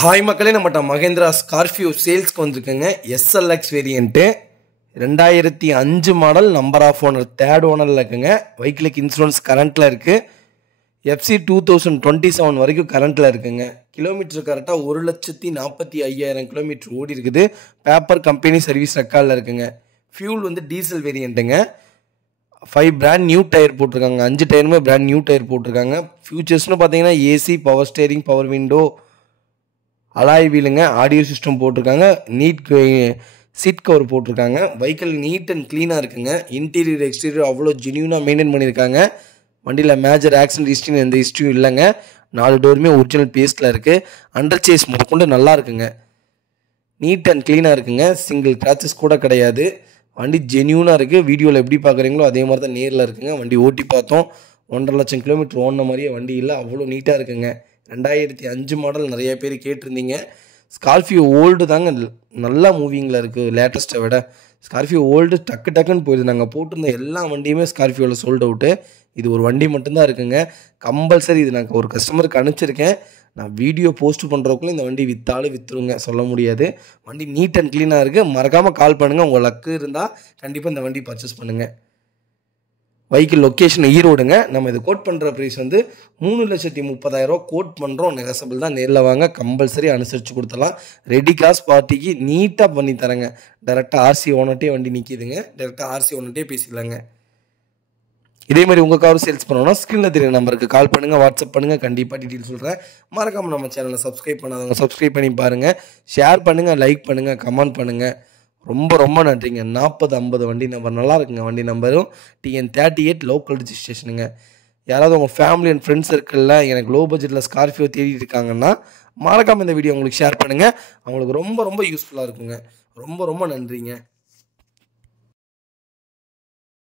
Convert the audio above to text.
Hi மக்களே, நம்மகிட்ட Mahindra Scorpio சேல்ஸ்க்கு வந்திருக்குங்க. SLX variant 2005 model, number of owner third ஓனரில் இருக்குங்க. வெஹிக்கிளுக்கு இன்சூரன்ஸ் கரண்ட்டில் இருக்குது. எஃப்சி 2027 வரைக்கும் கரண்ட்டில் இருக்குங்க. கிலோமீட்டர் கரெக்டாக 1,45,000 கிலோமீட்டர் ஓடி இருக்குது. பேப்பர் கம்பெனி சர்வீஸ் ரெக்கார்டில் இருக்குங்க. ஃபியூல் வந்து டீசல் வேரியண்ட்டுங்க. 5 பிராண்ட் நியூ டயர் போட்டிருக்காங்க. 5 டயருமே பிராண்ட் நியூ டயர் போட்டிருக்காங்க. ஃபியூச்சர்ஸ்னு பார்த்தீங்கன்னா AC, power steering, power window, alloy வீலுங்க, ஆடியோ சிஸ்டம் போட்டிருக்காங்க. நீட் சீட் கவர் போட்டிருக்காங்க. வெஹிக்கிள் நீட் அண்ட் க்ளீனாக இருக்குங்க. இன்டீரியர் எக்ஸ்டீரியர் அவ்வளோ ஜென்யூனாக மெயின்டைன் பண்ணியிருக்காங்க. வண்டியில் மேஜர் ஆக்சிடென்ட் ஹிஸ்ட்ரின்னு எந்த ஹிஸ்ட்ரியும் இல்லைங்க. 4 டோருமே ஒரிஜினல் பேஸ்ட்டில் இருக்குது. அண்டர் சேஸ் முதற்கொண்டு நல்லா இருக்குங்க. நீட் அண்ட் க்ளீனாக இருக்குங்க. சிங்கிள் கிராச்சஸ் கூட கிடையாது. வண்டி ஜென்யூனாக இருக்குது. வீடியோவில் எப்படி பார்க்குறீங்களோ அதே மாதிரி தான் நேரில் இருக்குங்க. வண்டி ஓட்டி பார்த்தோம். 1.5 லட்சம் கிலோமீட்டர் ஓடின மாதிரியே வண்டி இல்லை, அவ்வளோ நீட்டாக இருக்குங்க. 2005 மாடல் நிறைய பேர் கேட்டிருந்தீங்க. ஸ்கார்பியோ ஓல்டு தாங்க நல்லா மூவிங்கில் இருக்குது. லேட்டஸ்ட்டை விட ஸ்கார்பியோ ஓல்டு டக்குன்னு போயிடுது. நாங்கள் போட்டிருந்த எல்லா வண்டியுமே ஸ்கார்பியோவில் சோல்ட் அவுட்டு. இது ஒரு வண்டி மட்டும்தான் இருக்குங்க. கம்பல்சரி இது நான் ஒரு கஸ்டமருக்கு அனுப்பிச்சிருக்கேன். நான் வீடியோ போஸ்ட் பண்ணுறதுக்குள்ளே இந்த வண்டி விற்றாலும் விற்றுருங்க, சொல்ல முடியாது. வண்டி நீட் அண்ட் க்ளீனாக இருக்குது. மறக்காமல் கால் பண்ணுங்கள். உங்கள் லக்கு இருந்தால் கண்டிப்பாக இந்த வண்டி பர்ச்சேஸ் பண்ணுங்கள். வெஹிக்கிள் லொக்கேஷன் ஈரோடுங்க. நம்ம இது கோட் பண்ணுற ப்ரைஸ் வந்து 3,30,000 கோட் பண்ணுறோம். நெகசபிள் தான். நேரில் வாங்க, கம்பல்சரி அனுசரித்து கொடுத்துடலாம். ரெடி கிளாஸ் பார்ட்டிக்கு நீட்டாக பண்ணி தரேங்க. டேரெக்டாக ஆர்சி ஓனர்ட்டே வண்டி நிற்கிதுங்க. டேரெக்டாக ஆர்சி ஓனர்ட்டே பேசிக்கலாங்க. இதே மாதிரி உங்கள் காரும் சேல்ஸ் பண்ணோன்னா ஸ்க்ரீனில் தெரியும் நம்பருக்கு கால் பண்ணுங்கள், வாட்ஸ்அப் பண்ணுங்கள். கண்டிப்பாக டீட்டெயில் சொல்கிறேன். மறக்காமல் நம்ம சேனலை சப்ஸ்கிரைப் பண்ணாதவங்க சப்ஸ்கிரைப் பண்ணி பாருங்கள். ஷேர் பண்ணுங்கள், லைக் பண்ணுங்கள், கமெண்ட் பண்ணுங்கள். ரொம்ப நன்றிங்க. 40-50 வண்டி நம்பர் நல்லா இருக்குங்க. வண்டி நம்பரும் TN 38 லோக்கல் ரிஜிஸ்ட்ரேஷனுங்க. யாராவது உங்கள் ஃபேமிலி அண்ட் ஃப்ரெண்ட்ஸ் சர்க்கிளில் எனக்கு லோ பட்ஜெட்டில் ஸ்கார்பியோ தேடிட்டு இருக்காங்கன்னா மறக்காமல் இந்த வீடியோ உங்களுக்கு ஷேர் பண்ணுங்கள். அவங்களுக்கு ரொம்ப யூஸ்ஃபுல்லாக இருக்குங்க. ரொம்ப நன்றிங்க.